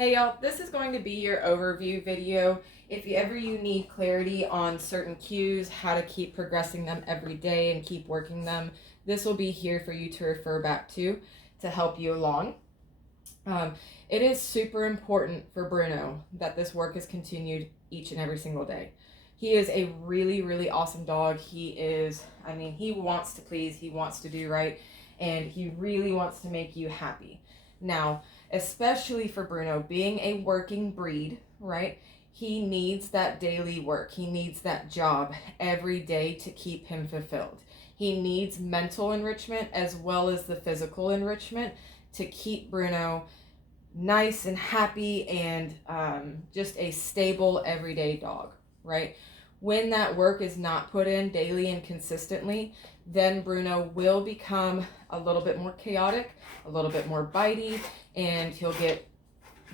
Hey y'all, this is going to be your overview video. If you need clarity on certain cues, how to keep progressing them every day and keep working them, this will be here for you to refer back to help you along. It is super important for Bruno that this work is continued each and every single day. He is a really, really awesome dog. He wants to please, he wants to do right, and he really wants to make you happy. Now, especially for Bruno, being a working breed, right? He needs that daily work. He needs that job every day to keep him fulfilled. He needs mental enrichment as well as the physical enrichment to keep Bruno nice and happy and just a stable everyday dog, right? When that work is not put in daily and consistently, then Bruno will become a little bit more chaotic, a little bit more bitey, and he'll get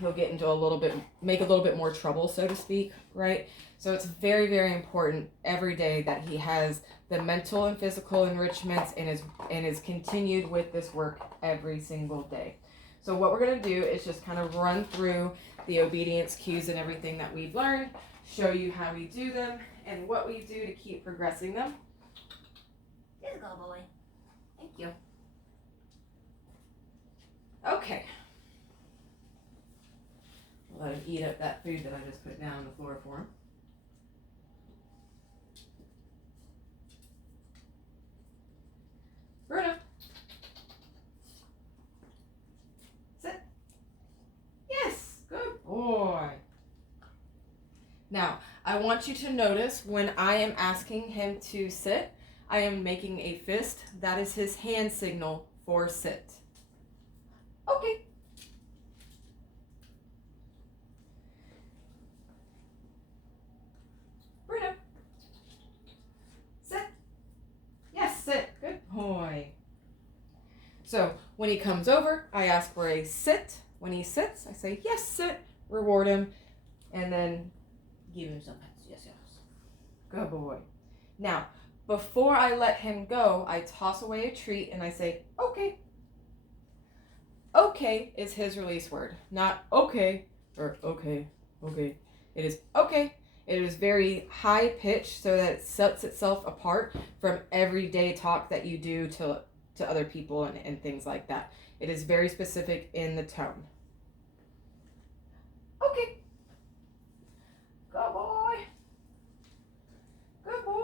into make a little bit more trouble, so to speak, right? So it's very, very important every day that he has the mental and physical enrichments and is continued with this work every single day. So what we're going to do is just kind of run through the obedience cues and everything that we've learned, show you how we do them and what we do to keep progressing them. Good go, boy. Thank you. Okay. Let him eat up that food that I just put down on the floor for him. Bruno. Sit. Yes, good boy. Now, I want you to notice when I am asking him to sit, I am making a fist. That is his hand signal for sit. Okay. Bruno. Sit. Yes, sit. Good boy. So when he comes over, I ask for a sit. When he sits, I say, yes, sit. Reward him. And then give him some pets. Yes, yes. Good boy. Now, before I let him go, I toss away a treat and I say, okay. Okay is his release word, not okay or okay. It is okay. It is very high pitched so that it sets itself apart from everyday talk that you do to other people and things like that. It is very specific in the tone. Okay. Good boy. Good boy.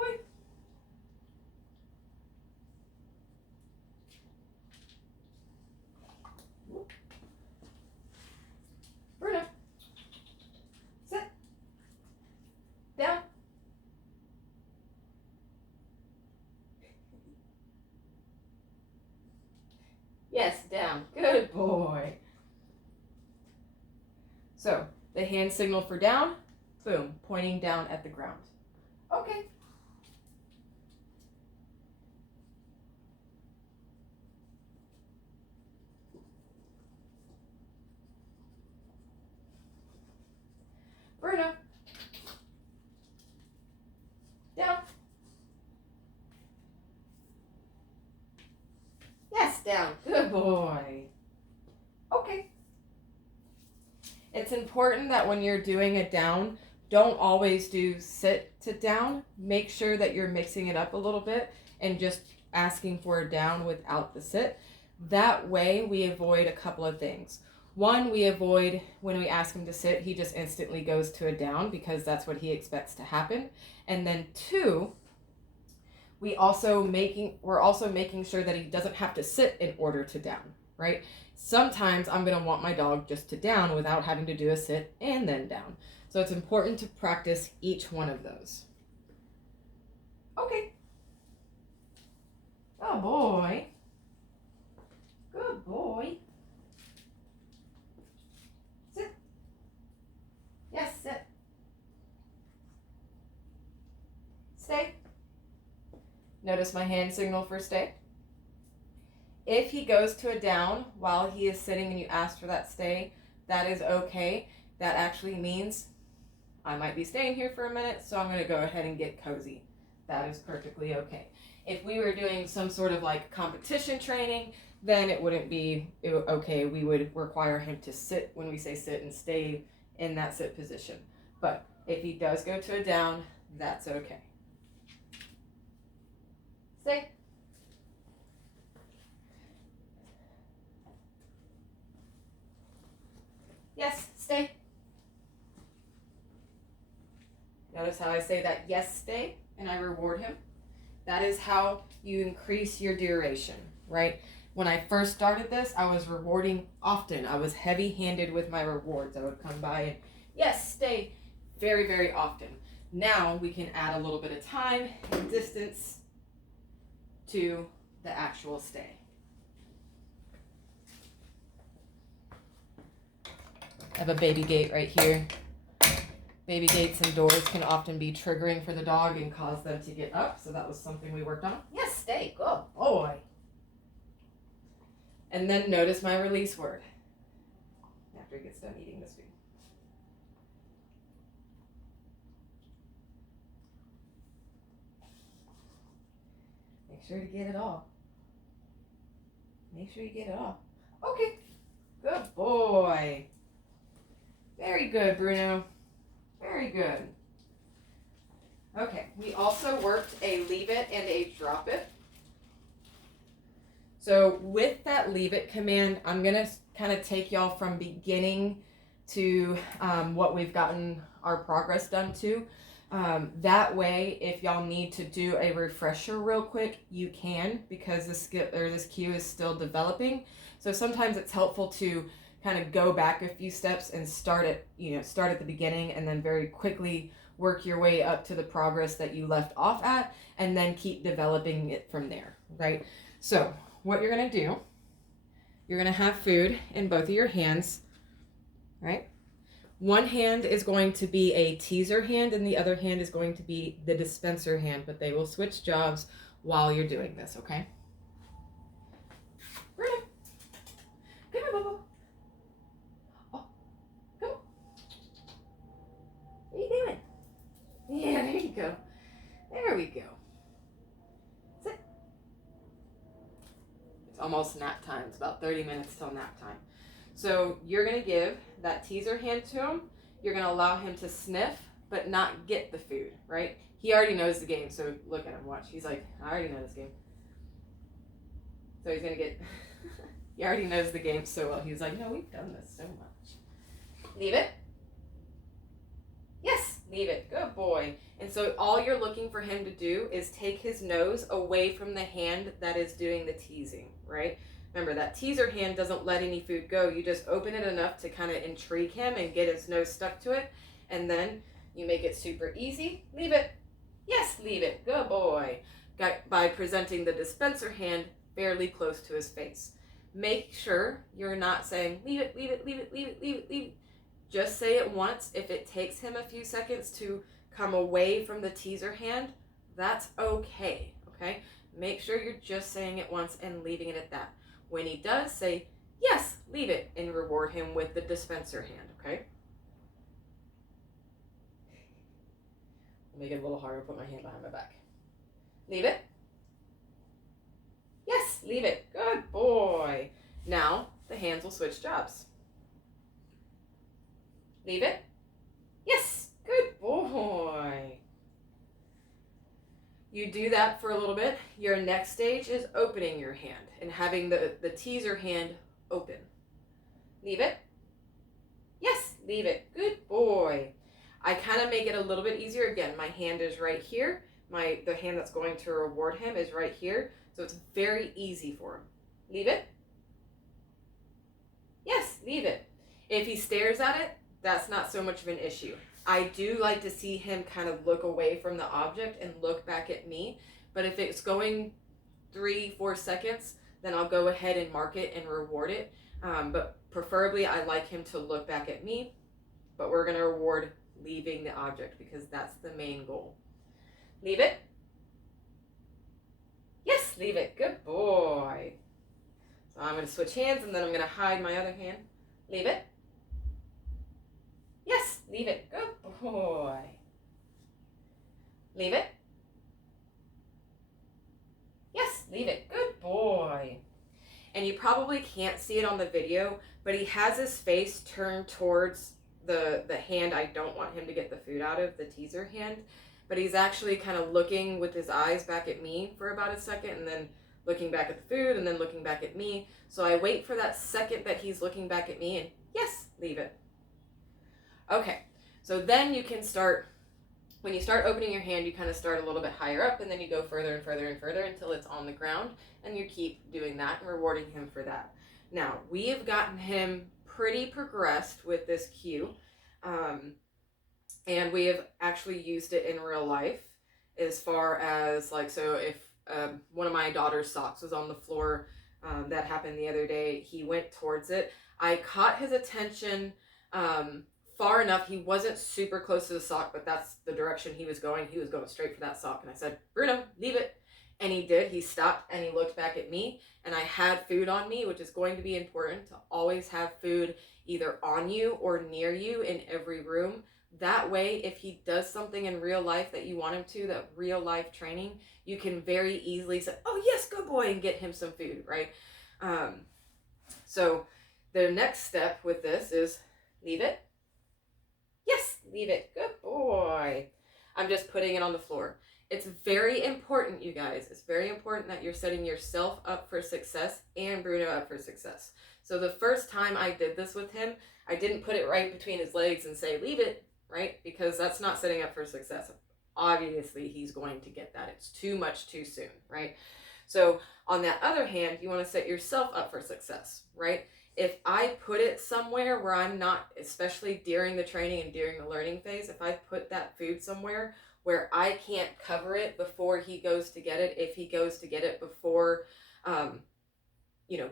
Bruno. Sit. Down. Yes, down. Good boy. So, the hand signal for down, boom, pointing down at the ground. Okay. Bruno. Down. Yes, down. Good boy. Okay. It's important that when you're doing a down, don't always do sit to down. Make sure that you're mixing it up a little bit and just asking for a down without the sit. That way we avoid a couple of things. One, we avoid when we ask him to sit, he just instantly goes to a down because that's what he expects to happen. And then two, we're also making sure that he doesn't have to sit in order to down, right? Sometimes I'm going to want my dog just to down without having to do a sit and then down. So it's important to practice each one of those. Okay. Good boy. Good boy. Sit. Yes, sit. Stay. Notice my hand signal for stay. If he goes to a down while he is sitting and you ask for that stay, that is okay. That actually means I might be staying here for a minute, so I'm going to go ahead and get cozy. That is perfectly okay. If we were doing some sort of like competition training, then it wouldn't be okay. We would require him to sit when we say sit and stay in that sit position. But if he does go to a down, that's okay. Stay. Yes, stay. Notice how I say that yes, stay, and I reward him. That is how you increase your duration, right? When I first started this, I was rewarding often. I was heavy-handed with my rewards. I would come by and, yes, stay, very, very often. Now we can add a little bit of time and distance to the actual stay. I have a baby gate right here. Baby gates and doors can often be triggering for the dog and cause them to get up. So that was something we worked on. Yes, stay. Good boy. And then notice my release word after he gets done eating this food. Make sure to get it all. Make sure you get it all. Okay. Good boy. Very good, Bruno. Very good. Okay, we also worked a leave it and a drop it. So with that leave it command, I'm going to kind of take y'all from beginning to what we've gotten our progress done to. That way, if y'all need to do a refresher real quick, you can, because this cue is still developing. So sometimes it's helpful to kind of go back a few steps and start at the beginning, and then very quickly work your way up to the progress that you left off at, and then keep developing it from there, right? So what you're gonna do, you're gonna have food in both of your hands, right? One hand is going to be a teaser hand, and the other hand is going to be the dispenser hand, but they will switch jobs while you're doing this, okay? Bruno, come here, Bubba. What are you doing? Yeah, there you go. There we go. Sit. It's almost nap time. It's about 30 minutes till nap time. So you're going to give that teaser hand to him. You're going to allow him to sniff, but not get the food, right? He already knows the game, so look at him, watch. He's like, I already know this game. So he's going to get... He already knows the game so well. He's like, no, we've done this so much. Leave it. Yes, leave it. Good boy. And so all you're looking for him to do is take his nose away from the hand that is doing the teasing, right? Remember, that teaser hand doesn't let any food go. You just open it enough to kind of intrigue him and get his nose stuck to it. And then you make it super easy. Leave it. Yes, leave it. Good boy. By presenting the dispenser hand fairly close to his face. Make sure you're not saying, leave it, leave it, leave it, leave it, leave it, leave it. Just say it once. If it takes him a few seconds to come away from the teaser hand, that's okay, okay? Make sure you're just saying it once and leaving it at that. When he does, say, yes, leave it, and reward him with the dispenser hand, okay? I'll make it a little harder to put my hand behind my back. Leave it. Yes, leave it. Good boy. Now, the hands will switch jobs. Leave it. Yes, good boy. You do that for a little bit. Your next stage is opening your hand and having the teaser hand open. Leave it. Yes, leave it. Good boy. I kind of make it a little bit easier. Again, my hand is right here. The hand that's going to reward him is right here. So it's very easy for him. Leave it. Yes, leave it. If he stares at it, that's not so much of an issue. I do like to see him kind of look away from the object and look back at me. But if it's going 3-4 seconds, then I'll go ahead and mark it and reward it. But preferably, I like him to look back at me. But we're going to reward leaving the object because that's the main goal. Leave it. Yes, leave it. Good boy. So I'm going to switch hands and then I'm going to hide my other hand. Leave it. Yes, leave it. Good boy. Leave it. Yes, leave it. Good boy. And you probably can't see it on the video, but he has his face turned towards the hand I don't want him to get the food out of, the teaser hand. But he's actually kind of looking with his eyes back at me for about a second, and then looking back at the food, and then looking back at me. So I wait for that second that he's looking back at me, and yes, leave it. Okay, so then you can start, when you start opening your hand, you kind of start a little bit higher up, and then you go further and further and further until it's on the ground, and you keep doing that and rewarding him for that. Now, we have gotten him pretty progressed with this cue, and we have actually used it in real life, as far as like, so if one of my daughter's socks was on the floor, that happened the other day, he went towards it. I caught his attention far enough. He wasn't super close to the sock, but that's the direction he was going. He was going straight for that sock, and I said, Bruno, leave it. And he did. He stopped and he looked back at me, and I had food on me, which is going to be important to always have food either on you or near you in every room. That way, if he does something in real life that you want him to, that real life training, you can very easily say, oh yes, good boy, and get him some food, right? So the next step with this is leave it. Yes, leave it. Good boy. I'm just putting it on the floor. It's very important, you guys. It's very important that you're setting yourself up for success and Bruno up for success. So the first time I did this with him, I didn't put it right between his legs and say, leave it, right? Because that's not setting up for success. Obviously, he's going to get that. It's too much too soon, right? So on that other hand, you want to set yourself up for success, right? If I put it somewhere where I'm not, especially during the training and during the learning phase, if I put that food somewhere where I can't cover it before he goes to get it, if he goes to get it before,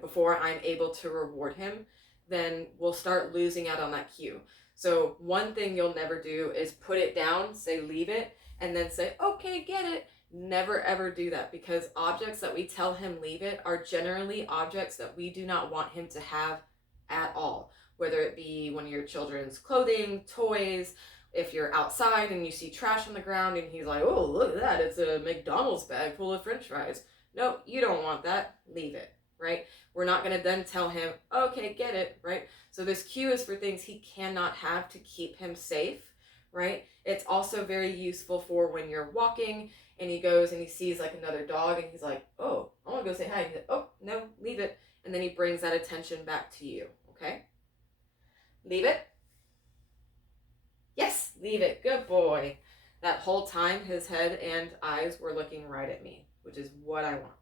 before I'm able to reward him, then we'll start losing out on that cue. So one thing you'll never do is put it down, say leave it, and then say, okay, get it. Never ever do that, because objects that we tell him leave it are generally objects that we do not want him to have at all. Whether it be one of your children's clothing, toys, if you're outside and you see trash on the ground and he's like, oh, look at that, it's a McDonald's bag full of French fries. No, you don't want that. Leave it, right? We're not going to then tell him, okay, get it, right? So this cue is for things he cannot have to keep him safe, right? It's also very useful for when you're walking and he goes and he sees like another dog and he's like, oh, I want to go say hi. And he's like, oh, no, leave it. And then he brings that attention back to you, okay? Leave it. Yes, leave it. Good boy. That whole time his head and eyes were looking right at me, which is what I want.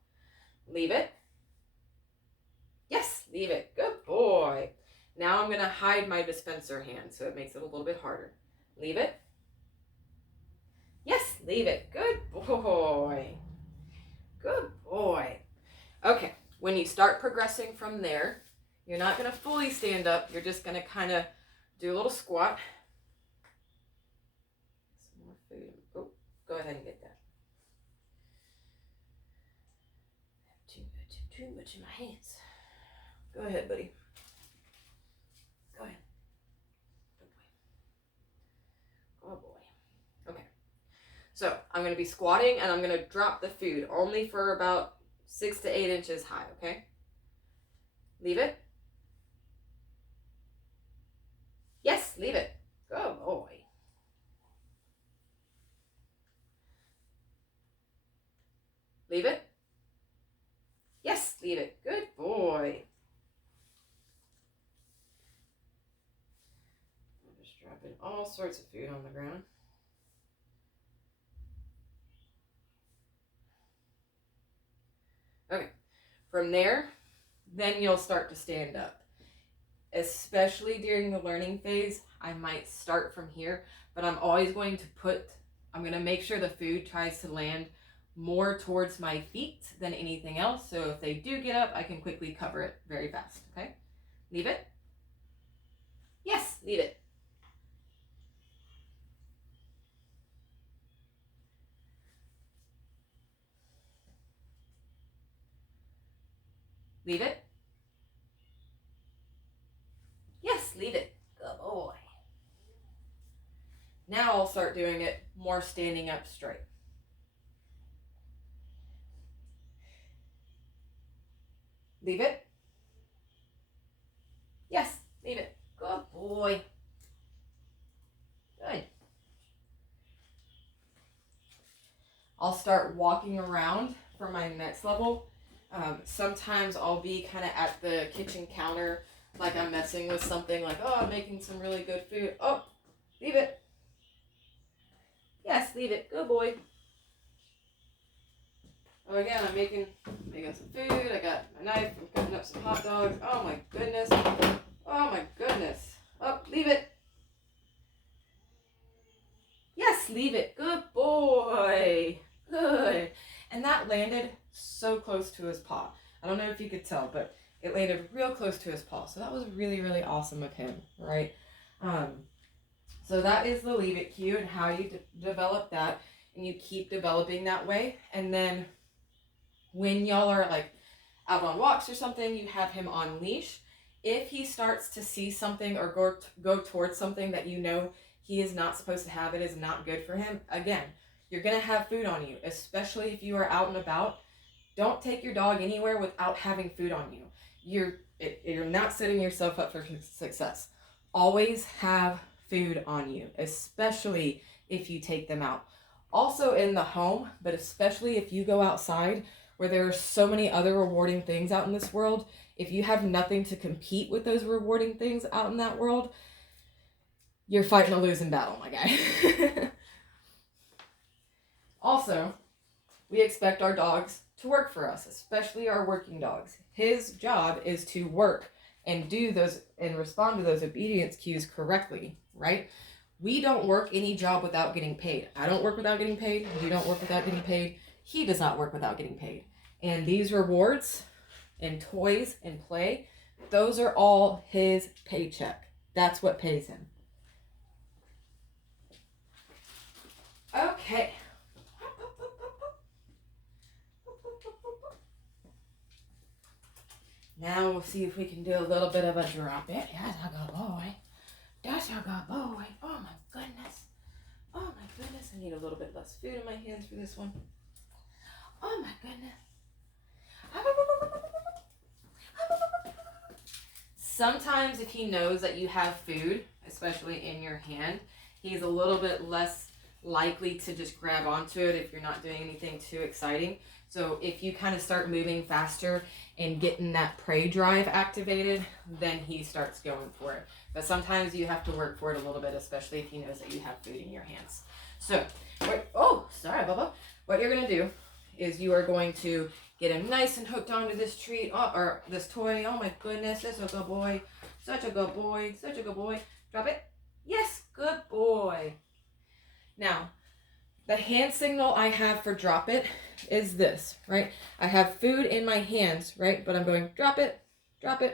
Leave it. Yes, leave it. Good boy. Now I'm going to hide my dispenser hand so it makes it a little bit harder. Leave it. Yes, leave it. Good boy. Good boy. Okay, when you start progressing from there, you're not going to fully stand up. You're just going to kind of do a little squat. Some more food. Oh, go ahead and get that. Too much in my hands. Go ahead, buddy. Go ahead. Good boy. Oh boy. Okay. So I'm going to be squatting and I'm going to drop the food only for about 6 to 8 inches high, okay? Leave it. Yes, leave it. Good boy. Leave it. Yes, leave it. Good boy. I'm just dropping all sorts of food on the ground. Okay, from there, then you'll start to stand up. Especially during the learning phase, I might start from here, but I'm always going to make sure the food tries to land more towards my feet than anything else. So if they do get up, I can quickly cover it very fast, okay? Leave it. Yes, leave it. Leave it. Yes, leave it. Good boy. Now I'll start doing it more standing up straight. Leave it. boy. Good. I'll start walking around for my next level. Sometimes I'll be kind of at the kitchen counter, like I'm messing with something, like, oh, I'm making some really good food. Oh, leave it. Yes, leave it. Good boy. Oh, again, I'm making some food. I got my knife. I'm cutting up some hot dogs. Oh my goodness. Oh my goodness. Oh, leave it. Yes, leave it. Good boy. Good. And that landed so close to his paw. I don't know if you could tell, but it landed real close to his paw. So that was really, really awesome of him, right? So that is the leave it cue and how you develop that. And you keep developing that way. And then when y'all are like out on walks or something, you have him on leash. If he starts to see something or go towards something that you know he is not supposed to have, it is not good for him, again, you're going to have food on you, especially if you are out and about. Don't take your dog anywhere without having food on you. You're not setting yourself up for success. Always have food on you, especially if you take them out. Also in the home, but especially if you go outside where there are so many other rewarding things out in this world. If you have nothing to compete with those rewarding things out in that world, you're fighting a losing battle, my guy. Also, we expect our dogs to work for us, especially our working dogs. His job is to work and do those and respond to those obedience cues correctly, right? We don't work any job without getting paid. I don't work without getting paid. You don't work without getting paid. He does not work without getting paid. And these rewards and toys and play, those are all his paycheck. That's what pays him. Okay. Now we'll see if we can do a little bit of a drop it. That's a good boy. That's a good boy. Oh my goodness. Oh my goodness. I need a little bit less food in my hands for this one. Oh my goodness. Sometimes if he knows that you have food, especially in your hand, he's a little bit less likely to just grab onto it if you're not doing anything too exciting. So if you kind of start moving faster and getting that prey drive activated, then he starts going for it. But sometimes you have to work for it a little bit, especially if he knows that you have food in your hands. So, sorry, Bubba. What you're going to do is you are going to get him nice and hooked onto this treat, or this toy. Oh my goodness, that's a good boy. Such a good boy. Such a good boy. Drop it. Yes, good boy. Now, the hand signal I have for drop it is this, right? I have food in my hands, right? But I'm going drop it, right?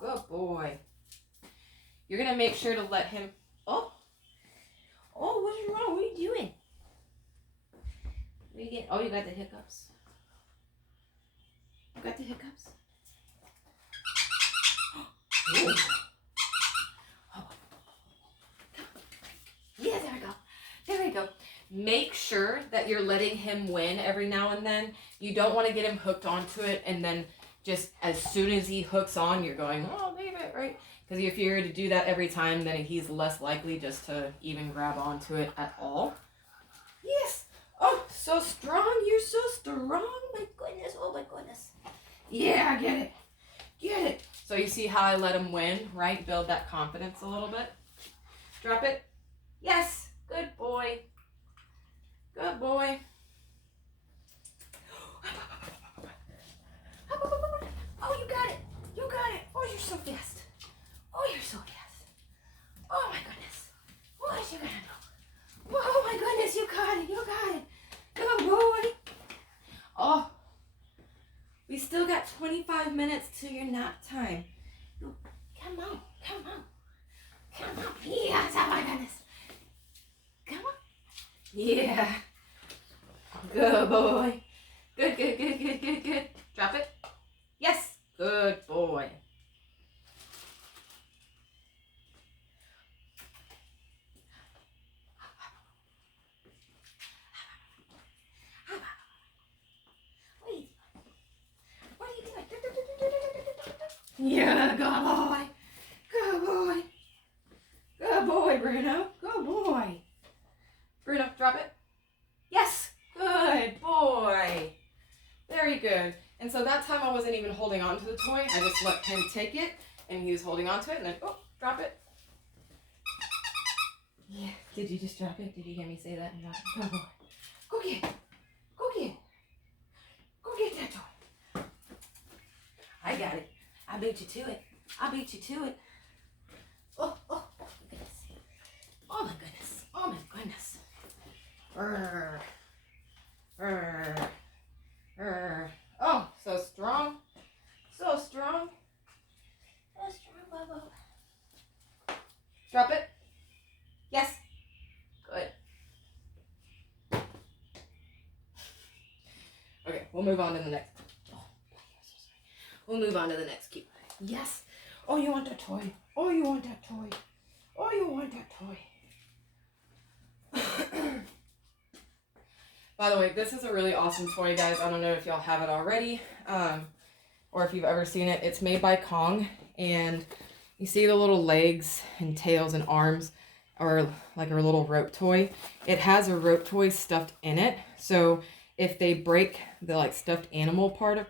Good boy. You're going to make sure to let him, oh, what is wrong? What are you doing? You got the hiccups. You got the hiccups? Ooh. Yeah, there we go. There we go. Make sure that you're letting him win every now and then. You don't want to get him hooked onto it and then just as soon as he hooks on, you're going, oh, leave it, right? Because if you're to do that every time, then he's less likely just to even grab onto it at all. Yes. Oh, so strong. You're so strong. My goodness. Oh, my goodness. Yeah, get it. Get it. So you see how I let him win, right? Build that confidence a little bit. Drop it. Yes. Good boy. Good boy. Oh, you got it. You got it. Oh, you're so fast. Oh, you're so fast. Oh, my goodness. What you gonna do? Oh, my goodness. You got it. You got it. Good boy. Oh, we still got 25 minutes till your nap time. Come on. Come on. Come on. Yes. Oh, my goodness. Come on. Yeah. Good boy. Good, good, good, good, good, good. Drop it. Yes. Good boy. Yeah, good boy. Good boy. Good boy, Bruno. Good boy. Bruno, drop it. Yes. Good boy. Very good. And so that time I wasn't even holding on to the toy. I just let him take it, and he was holding on to it, and then, oh, drop it. Yeah. Did you just drop it? Did you hear me say that? Good boy. Go get it. Go get it. Go get that toy. I got it. I beat you to it. I beat you to it. Oh, oh, oh, my goodness. Oh, my goodness. Oh, my goodness. Brr. Brr. Brr. Oh, so strong. So strong. So strong, Bobo. Drop it. Yes. Good. Okay, we'll move on to the next. Oh, we'll move on to the next cue. Yes. Oh, you want that toy. Oh, you want that toy. Oh, you want that toy. By the way, this is a really awesome toy, guys. I don't know if y'all have it already, or if you've ever seen it. It's made by Kong, and you see the little legs and tails and arms, or like a little rope toy. It has a rope toy stuffed in it, so if they break the like stuffed animal part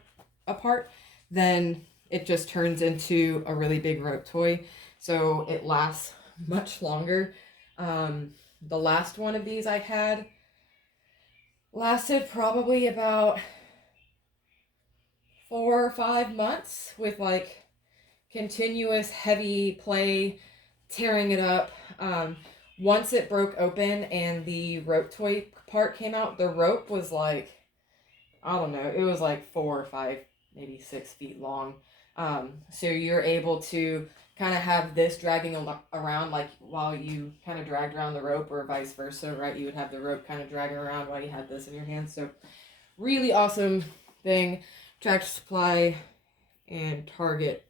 apart, then it just turns into a really big rope toy, so it lasts much longer. The last one of these I had lasted probably about 4 or 5 months with like continuous heavy play, tearing it up. Once it broke open and the rope toy part came out, the rope was like, I don't know, it was like 4 or 5, maybe 6 feet long. So you're able to kind of have this dragging around like while you kind of dragged around the rope, or vice versa, right? You would have the rope kind of dragging around while you had this in your hand. So really awesome thing. Tractor Supply and Target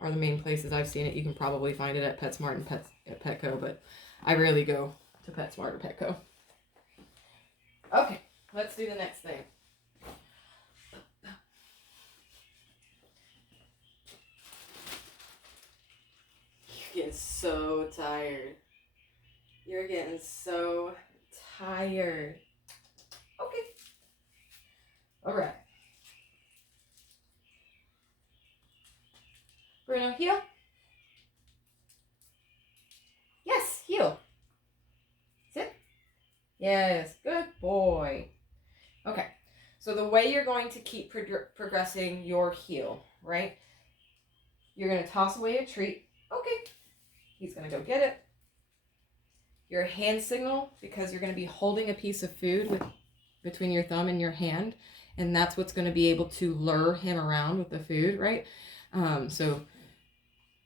are the main places I've seen it. You can probably find it at PetSmart and at Petco, but I rarely go to PetSmart or Petco. Okay, let's do the next thing. You're getting so tired. You're getting so tired. Okay. All right. Bruno, heel. Yes, heel. Sit. Yes, good boy. Okay, so the way you're going to keep progressing your heel, right? You're going to toss away a treat. Okay, he's going to go get it. Your hand signal, because you're going to be holding a piece of food between your thumb and your hand, and that's what's going to be able to lure him around with the food, right? So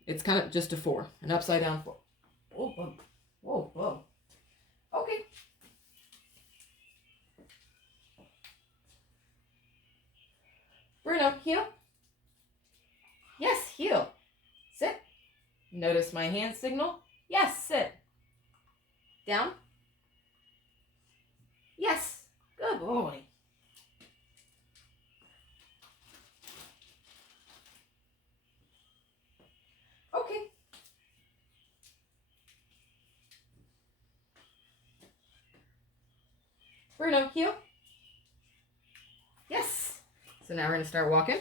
it's kind of just a 4, an upside down 4. Whoa, whoa, whoa, whoa. Okay. Bruno, heel. Yes, heel. Sit. Notice my hand signal. Yes, sit. Down. Yes. Good boy. Okay. Bruno, heel. Yes. So now we're going to start walking.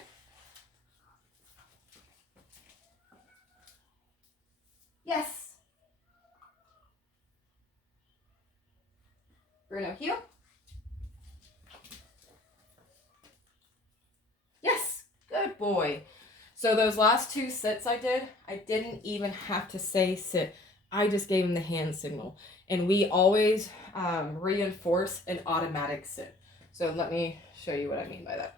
Yes. Bruno, heel. Yes. Good boy. So those last 2 sits I didn't even have to say sit. I just gave him the hand signal. And we always reinforce an automatic sit. So let me show you what I mean by that.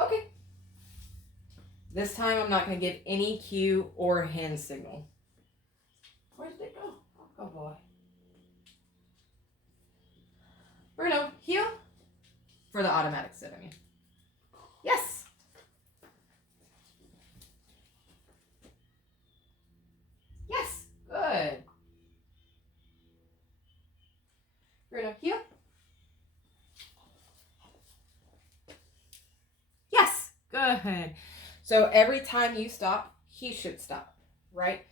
Okay. This time I'm not going to give any cue or hand signal. Where did it go? Oh, good boy. Bruno, heel. For the automatic sit, I mean. Yes. Yes. Good. Bruno, heel. Good. So every time you stop, he should stop, right?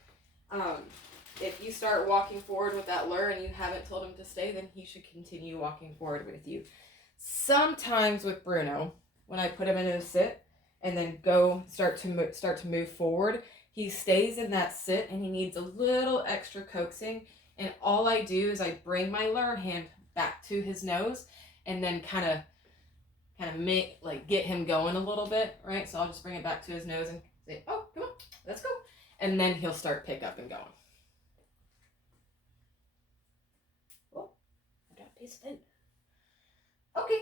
If you start walking forward with that lure and you haven't told him to stay, then he should continue walking forward with you. Sometimes with Bruno, when I put him in a sit and then go start to move forward, he stays in that sit and he needs a little extra coaxing. And all I do is I bring my lure hand back to his nose and then kind of make get him going a little bit, right? So I'll just bring it back to his nose and say, "Oh, come on, let's go," and then he'll start pick up and going. Oh, I got a piece of food. Okay.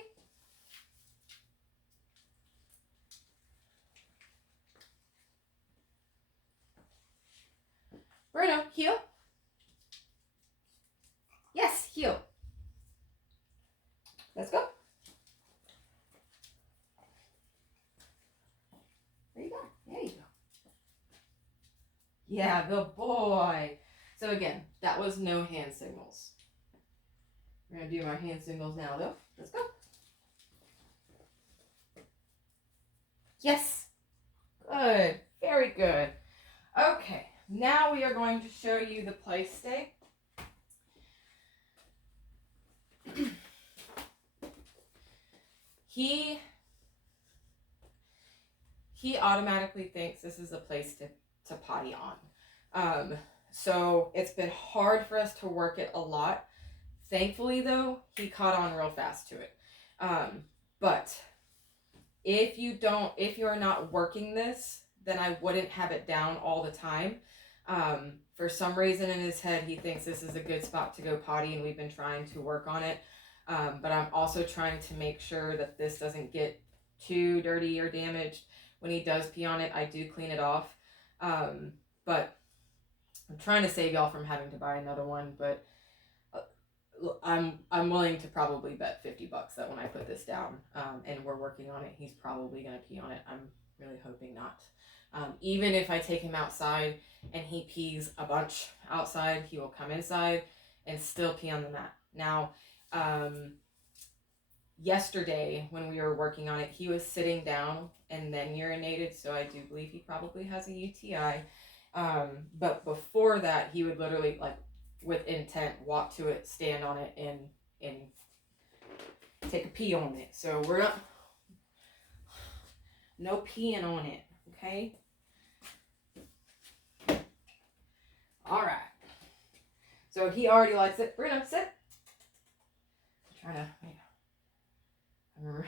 Bruno, heel. Yes, heel. Let's go. There you go. There you go. Yeah, good boy. So again, that was no hand signals. We're going to do our hand signals now, though. Let's go. Yes. Good. Very good. Okay. Now we are going to show you the play stay. He automatically thinks this is a place to potty on. So it's been hard for us to work it a lot. Thankfully, though, he caught on real fast to it. But if you're not working this, then I wouldn't have it down all the time. For some reason in his head, he thinks this is a good spot to go potty, and we've been trying to work on it. But I'm also trying to make sure that this doesn't get too dirty or damaged. When he does pee on it, I do clean it off. But I'm trying to save y'all from having to buy another one, but I'm willing to probably bet $50 that when I put this down and we're working on it, he's probably going to pee on it. I'm really hoping not. Even if I take him outside and he pees a bunch outside, he will come inside and still pee on the mat. Now, yesterday when we were working on it, he was sitting down and then urinated, so I do believe he probably has a UTI. But before that, he would literally, with intent, walk to it, stand on it, and take a pee on it. So we're not, no peeing on it, okay? All right. So he already likes it. Bruno, sit. I'm trying to, I'm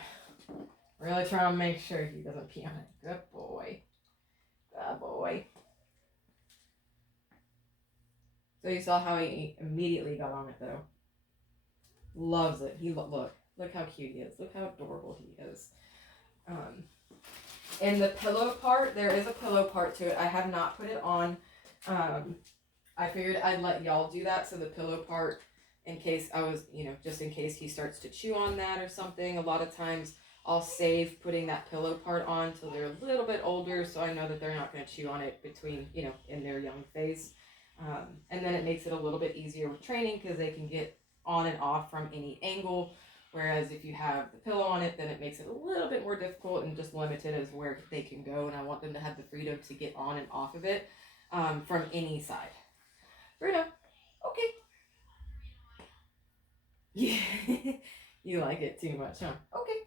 really trying to make sure he doesn't pee on it. Good boy. Good boy. So you saw how he immediately got on it, though. Loves it. He look how cute he is. Look how adorable he is. And the pillow part, there is a pillow part to it. I have not put it on. I figured I'd let y'all do that. So the pillow part, in case just in case he starts to chew on that or something. A lot of times I'll save putting that pillow part on till they're a little bit older, so I know that they're not going to chew on it between, in their young phase. And then it makes it a little bit easier with training because they can get on and off from any angle. Whereas if you have the pillow on it, then it makes it a little bit more difficult and just limited as where they can go. And I want them to have the freedom to get on and off of it from any side. Bruno, okay. Yeah, you like it too much, huh? Okay.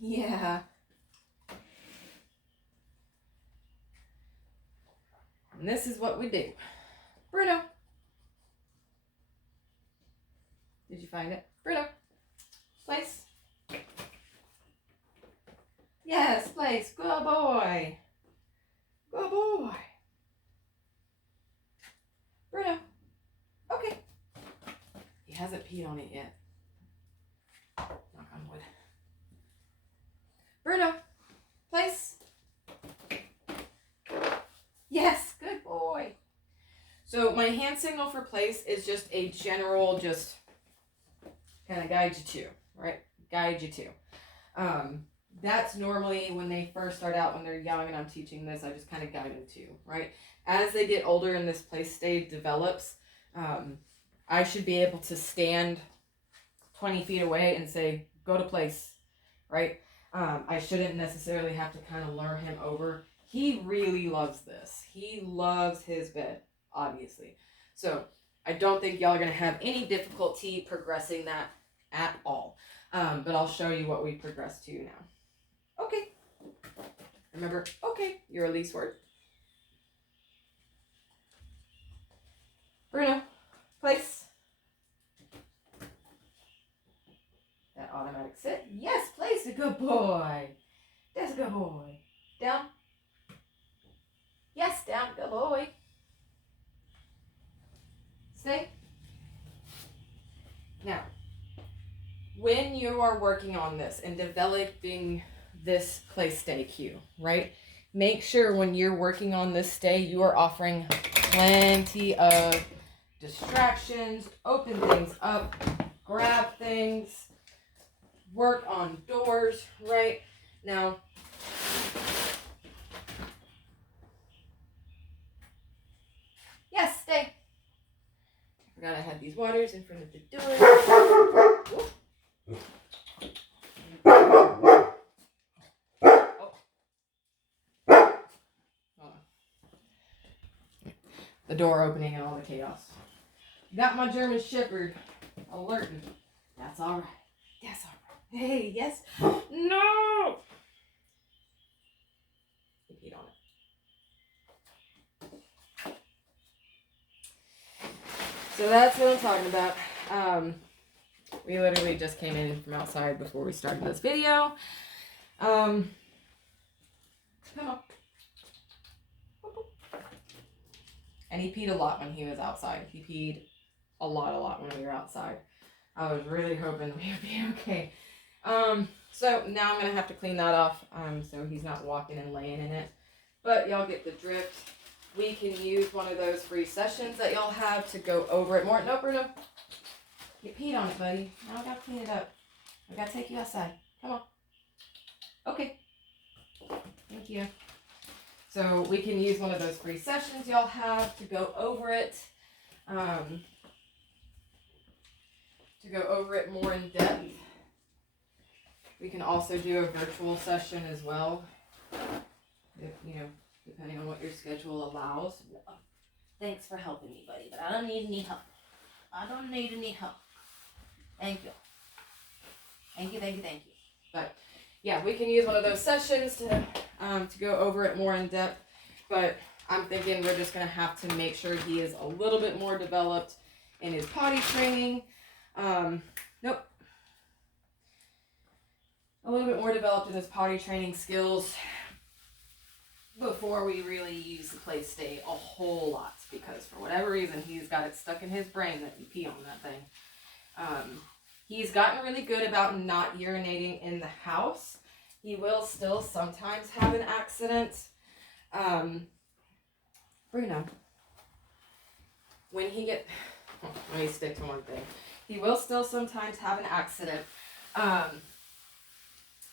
Yeah. And this is what we do. Bruno. Did you find it? Bruno. Place. Yes, place. Good boy. Good boy. Bruno. Okay. He hasn't peed on it yet. Knock on wood. Bruno. Place. Yes, good boy. So my hand signal for place is just a general, just kind of guide you to, right? Guide you to. That's normally when they first start out, when they're young and I'm teaching this, I just kind of guide them to, right? As they get older and this place stage develops, I should be able to stand 20 feet away and say, go to place, right? I shouldn't necessarily have to kind of lure him over. He really loves this. He loves his bed, obviously. So I don't think y'all are going to have any difficulty progressing that at all. But I'll show you what we progressed to now. Okay. Remember, okay, your release word. Bruno, place. That automatic sit. Yes, place. A good boy. That's a good boy. Down. Yes, down. Good boy. Stay. Now, when you are working on this and developing this play stay cue, right? Make sure when you're working on this stay, you are offering plenty of distractions, open things up, grab things, work on doors, right? Now, yes, stay. I forgot I had these waters in front of the door. The door opening and all the chaos. Got my German Shepherd alerting. That's all right. That's all right. Hey, yes. No! He peed on it. So that's what I'm talking about. We literally just came in from outside before we started this video. Come on. And he peed a lot when he was outside. He peed a lot when we were outside. I was really hoping we would be okay. So now I'm going to have to clean that off so he's not walking and laying in it. But y'all get the drift. We can use one of those free sessions that y'all have to go over it more. No, Bruno. You peed on it, buddy. Now I got to clean it up. I got to take you outside. Come on. Okay. Thank you. So we can use one of those free sessions y'all have to go over it. To go over it more in depth. We can also do a virtual session as well. If, depending on what your schedule allows. Thanks for helping me, buddy, but I don't need any help. I don't need any help. Thank you. Thank you. But yeah, we can use one of those sessions to go over it more in depth. But I'm thinking we're just gonna have to make sure he is a little bit more developed in his potty training. Nope. A little bit more developed in his potty training skills before we really use the play stay a whole lot, because for whatever reason he's got it stuck in his brain that you pee on that thing. He's gotten really good about not urinating in the house. He will still sometimes have an accident. Bruno, let me stick to one thing. He will still sometimes have an accident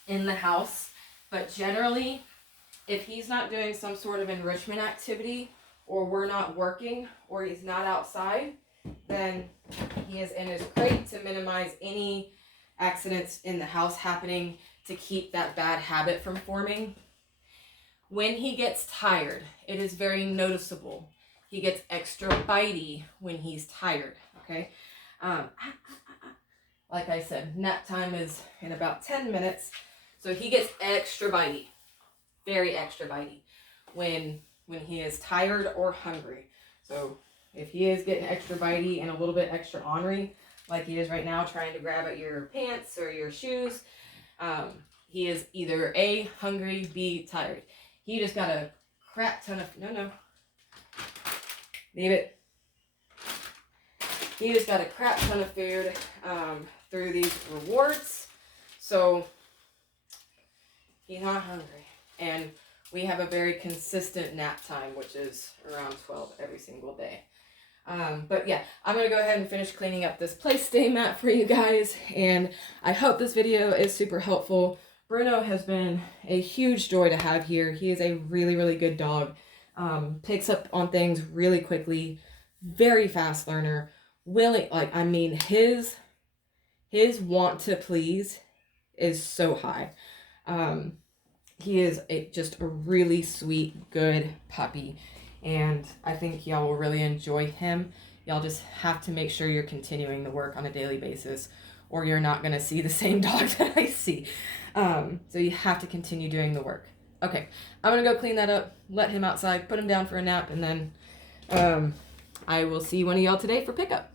in the house, but generally, if he's not doing some sort of enrichment activity, or we're not working, or he's not outside, then he is in his crate to minimize any accidents in the house happening, to keep that bad habit from forming. When he gets tired, it is very noticeable. He gets extra bitey when he's tired, okay? Like I said, nap time is in about 10 minutes, so he gets extra bitey, very extra bitey, when he is tired or hungry. So if he is getting extra bitey and a little bit extra ornery, like he is right now, trying to grab at your pants or your shoes, he is either A, hungry, B, tired. He just got a crap ton of, no. Leave it. He just got a crap ton of food through these rewards. So he's not hungry. And we have a very consistent nap time, which is around 12 every single day. But yeah, I'm going to go ahead and finish cleaning up this play stay mat for you guys. And I hope this video is super helpful. Bruno has been a huge joy to have here. He is a really, really good dog. Picks up on things really quickly. Very fast learner. His want to please is so high. He is just a really sweet, good puppy, and I think y'all will really enjoy him. Y'all just have to make sure you're continuing the work on a daily basis, or you're not going to see the same dog that I see. So you have to continue doing the work. Okay, I'm going to go clean that up, let him outside, put him down for a nap, and then I will see one of y'all today for pickup.